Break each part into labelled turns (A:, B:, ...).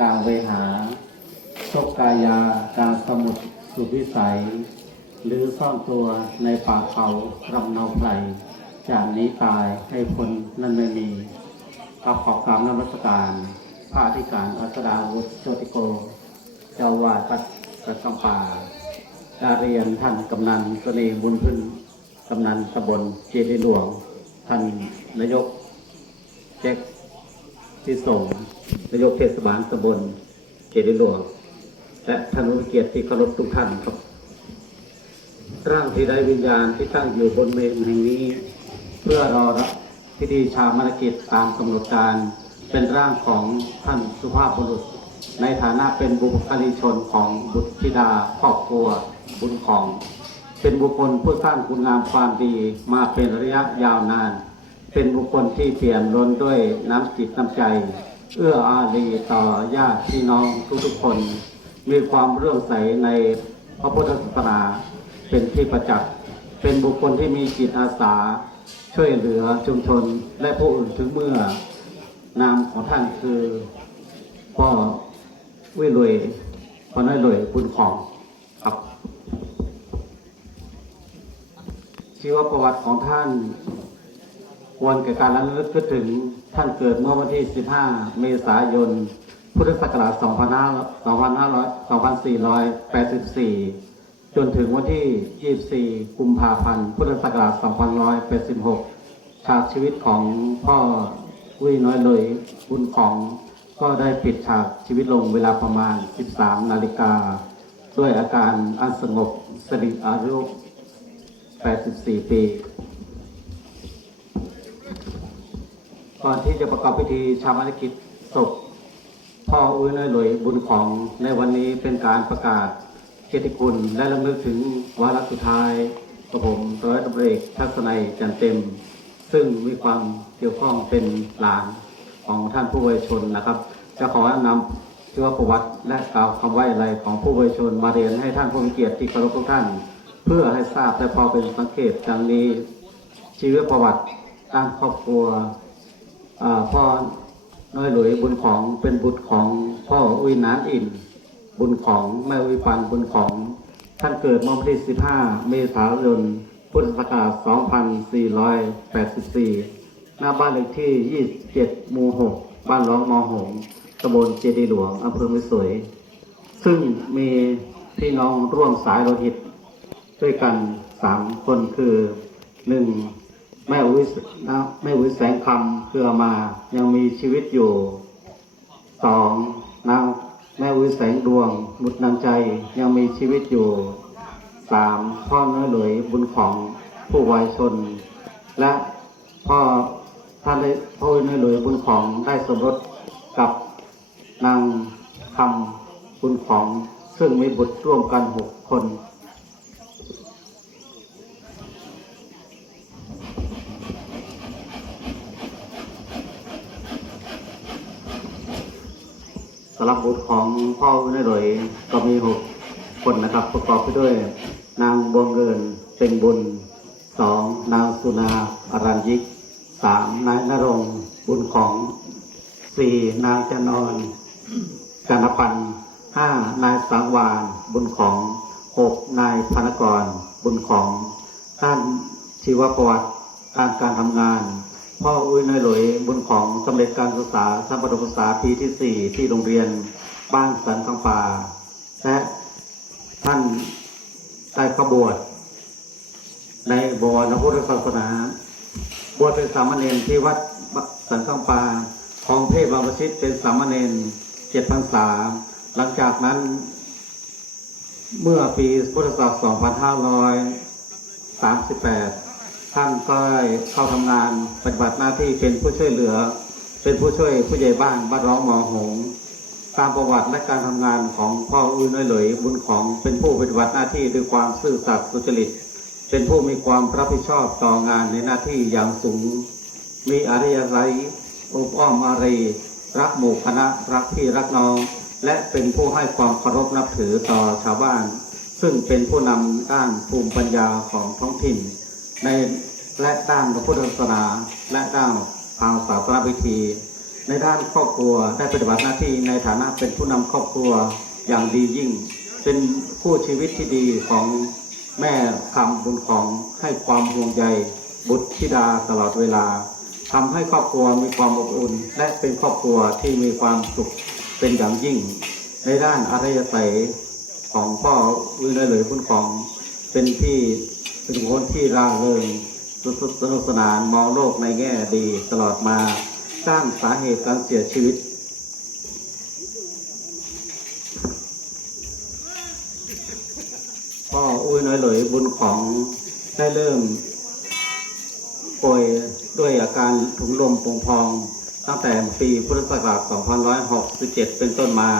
A: กาเวหาโชคกายาการสมุทรสุวิสัย หรือซ่อนตัวในป่าเขารำเนาไพรจากนี้ตายให้พ้นนั่นไม่มีกับขอกรามนมัสการพระอธิการอัสดาวุฒิโชติโก เจ้าวาดปัดปัดกำป่าดาเรียนท่านกำนันกนีบุญพึ่งกำนันตำบลเจดีหลวง ท่านนายกแจ็คที่ส่ง นายกเทศบาลตำบลเจดีย์หลวง และท่านผู้เกียรติที่เคารพทุกท่านครับ ร่างที่ได้วิญญาณที่ตั้งอยู่บนเมนแห่งนี้ เพื่อรอรับพิธีชาปนกิจตามกำหนดการเป็นร่างของท่านสุภาพบุรุษ ในฐานะเป็นบุคลิชนของบุตรธิดาครอบครัวบุญของ เป็นบุคคลผู้สร้างคุณงามความดีมาเป็นระยะยาวนาน เป็นบุคคลที่เปี่ยมล้นด้วยน้ำจิตน้ำใจ เอื้ออารีต่อญาติพี่น้องทุกๆคน มีความเรื่อมใสในพระพุทธศาสนาเป็นที่ประจักษ์เป็นบุคคลที่มีจิตอาสา ช่วยเหลือชุมชนและผู้อื่นถึงเมื่อนามของท่านคือพ่อวิรวยพ่อน้อยรวยบุญของครับชีวประวัติของท่านควรแก่การระลึกถึง ท่านเกิดเมื่อวันที่ 15 เมษายน พุทธศักราช2584 จนถึงวันที่ 24 กุมภาพันธ์ พุทธศักราช2586 ฉากชีวิตของพ่อวิน้อยเลยบุญของก็ได้ปิดฉากชีวิตลงเวลาประมาณ 13 นาฬิกา ด้วยอาการอันสงบสริอายุ 84 ปี ก่อนที่จะประกอบพิธีชาปนกิจศพพ่ออุ้ยน้อยหลวยบุญของในวันนี้เป็นการประกาศเกียรติคุณและรำลึกถึงวาระสุดท้ายกับผมร้อยตำรวจเอกทัศนัยจันเต็ม ซึ่งมีความเกี่ยวข้องเป็นหลานของท่านผู้วายชนนะครับ จะขอนำชีวประวัติและกล่าวคำไว้อะไรของผู้วายชนมาเรียนให้ท่านผู้มีเกียรติที่เคารพทุกท่าน เพื่อให้ทราบและพอเป็นสังเกตดังนี้ชีวประวัติด้านครอบครัว พ่อน้อยหลุยบุญของเป็นบุตรของพ่ออุ้ยนานอิน บุญของแม่อุ้ยปันบุญของ ท่านเกิดเมื่อวันที่ 15 เมษายน พุทธศักราช 2484 หน้าบ้านเลขที่ 27 หมู่ 6 บ้านร้องมอหงตำบลเจดีหลวงอำเภอไม่สวย ซึ่งมีพี่น้องร่วมสายโลหิต ด้วยกันสามคนคือหนึ่ง แม่อุ้ยนะแม่อุ้ยแสงคำเคือมา ยังมีชีวิตอยู่สองนางแม่อุ้ยแสงดวงบุตรนำใจยังมีชีวิตอยู่สามพ่อเนื้อหลยบุญของผู้วายชน และพ่อท่านได้พ่อเนื้อหลยบุญของได้สมรสกับนางคำบุญของซึ่งมีบุตรร่วมกันหกคน สำหรับบุตรของพ่อวินัยรวยก็มีหกคนนะครับ ประกอบไปด้วย นางบวงเงินเป็นบุญสองนางสุนาอรัญยิกสามนายนรงบุญของสี่นางจนอนกานปันห้านายสังวานบุญของหกนายพนกรบุญของท่านชีวประวัติการการทำงาน พ่ออุ้ยน้อยหลวยบุญของสำเร็จการศึกษาชั้นประถมศึกษาปีที่สี่ที่โรงเรียนบ้านสันคังป่าและท่านได้ขบวชในบวรพุทธศาสนา บวชเป็นสามเณรที่วัดสันคังป่าของเทพบางประชิตเป็นสามเณรเจ็ดพรรษา หลังจากนั้น เมื่อปีพุทธศักราช 2538 ท่านก็ได้เข้าทำงานปฏิบัติหน้าที่เป็นผู้ช่วยเหลือ เป็นผู้ช่วยผู้ใหญ่บ้านบ้านร้องหมอหงตามประวัติและการทำงานของพ่ออุ้ยน้อยเหลยบุญของเป็นผู้ปฏิบัติหน้าที่ด้วยความซื่อสัตย์สุจริต เป็นผู้มีความรับผิดชอบต่องานในหน้าที่อย่างสูง มีอริยสัยอบอ้อมอารีรักหมู่คณะรักพี่รักน้อง และเป็นผู้ให้ความเคารพนับถือต่อชาวบ้าน ซึ่งเป็นผู้นำด้านภูมิปัญญาของท้องถิ่น ในและด้านพระพุทธศาสนาและด้านทางศาสนาพิธี ในด้านครอบครัวได้ปฏิบัติหน้าที่ในฐานะเป็นผู้นำครอบครัวอย่างดียิ่ง เป็นคู่ชีวิตที่ดีของแม่คำบุญของให้ความห่วงใยบุตรธิดาตลอดเวลาทำให้ครอบครัวมีความอบอุ่น และเป็นครอบครัวที่มีความสุขเป็นอย่างยิ่ง ในด้านอารยสัยของพ่อวินัยเหลยบุญของเป็นที่ เป็นคนที่ร่าเริงสนุกสนานมองโลกในแง่ดีตลอดมาสร้างสาเหตุการเสียชีวิต พ่ออุ้ยน้อยเหลยบุญของได้เริ่ม ป่วยด้วยอาการถุงลมโป่งพอง ตั้งแต่ปีพุทธศักราช2567 เป็นต้นมา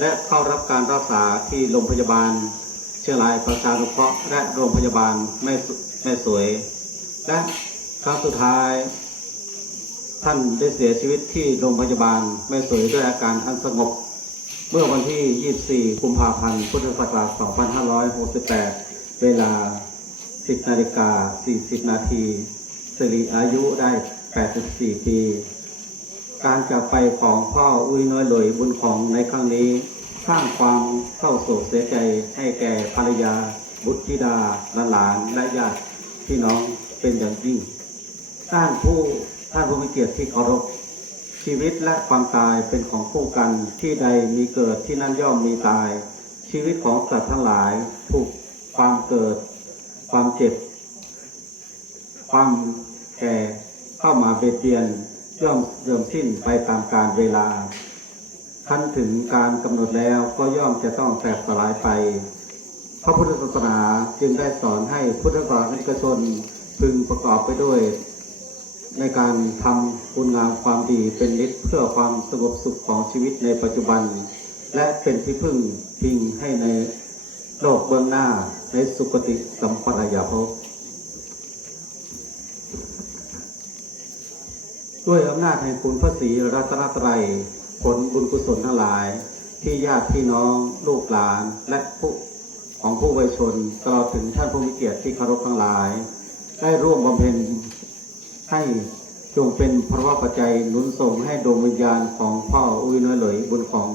A: และเข้ารับการรักษาที่โรงพยาบาล เชียงรายประชานุเคราะห์และโรงพยาบาลแม่สุแม่สวย และครั้งสุดท้าย ท่านได้เสียชีวิตที่โรงพยาบาลแม่สวยด้วยอาการอันสงบ เมื่อวันที่ 24 กุมภาพันธ์ พุทธศักราช 2568 เวลา 10นาฬิกา 40 นาทีสิริอายุได้ 84 ปี การจากไปของพ่ออุ้ยน้อยหลยบุญของในครั้งนี้ ร้างความเศร้าโศกเสียใจให้แก่ภรรยา บุตรธิดาหลานและญาติพี่น้องเป็นอย่างยิ่ง ท่านผู้ท่านผู้มีเกียรติที่เคารพชีวิตและความตายเป็นของคู่กันที่ใดมีเกิดที่นั่นย่อมมีตาย ชีวิตของสัตว์ทั้งหลายถูกความเกิด ความเจ็บ ความแก่เข้ามาเบียดเบียนย่อมเสื่อมสิ้นไปตามกาลเวลา ขั้นถึงการกำหนดแล้วก็ย่อมจะต้องแตกสลายไป พระพุทธศาสนาจึงได้สอนให้พุทธศาสนิกชนพึงประกอบไปด้วย ในการทำคุณงามความดีเป็นนิดเพื่อความสงบสุขของชีวิตในปัจจุบัน และเป็นที่พึ่งพิงให้ในโลกเบื้องหน้าในสุคติสัมปรายภพด้วยอำนาจแห่งคุณพระศรีรัตนตรัย ผลบุญกุศลทั้งหลาย ที่ญาติพี่น้อง ลูกหลาน และผู้ของผู้วัยชนตลอดถึงท่านผู้มีเกียรติที่เคารพทั้งหลาย ได้ร่วมบำเพ็ญให้จงเป็นพระวปัจจัยหนุนส่งให้ดวงวิญญาณของพ่ออุ้ยน้อยเหลยบุญของ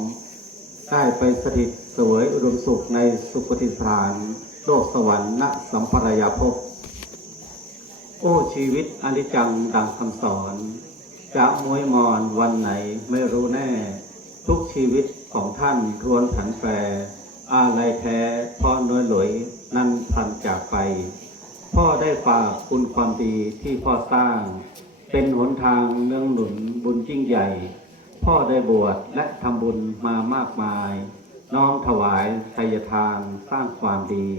A: ได้ไปสถิตสวยอุดมสุขในสุคติสถานโลกสวรรค์ณสัมปรายภพโอ้ชีวิตอนิจจังดังคำสอน จะมวยมอนวันไหนไม่รู้แน่ ทุกชีวิตของท่านทวนผันแปรอาลัยแท้พ่อน้อยหลวยนั่นพันจากไป พ่อได้ฝากคุณความดีที่พ่อสร้าง เป็นหนทางเนื่องหนุนบุญยิ่งใหญ่ พ่อได้บวชและทำบุญมามากมาย น้อมถวายทายทานสร้างความดี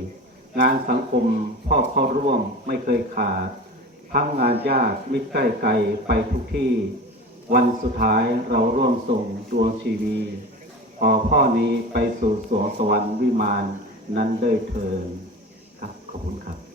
A: งานสังคมพ่อเข้าร่วมไม่เคยขาด ทั้งงานยากมิตรใกล้ไกลไปทุกที่ วันสุดท้ายเราร่วมส่งดวงชีวีขอพ่อนี้ไปสู่สวงสวรรค์วิมานนั้นเด้เทินครับ ขอบคุณครับ